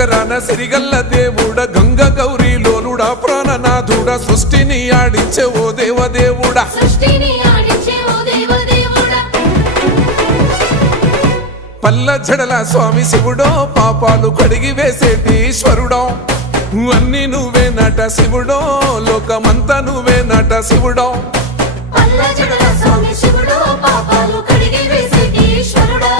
నగరాన సిరిగల్ల దేవుడ గంగ గౌరీ లోలుడా ప్రాణనాథుడ సృష్టిని ఆడించే ఓ దేవదేవుడా పల్ల జడల స్వామి శివుడో పాపాలు కడిగి వేసేటి ఈశ్వరుడో అన్ని నువ్వే నట శివుడో లోకమంతా నువ్వే నట శివుడో పల్ల జడల స్వామి శివుడో పాపాలు కడిగి వేసేటి ఈశ్వరుడో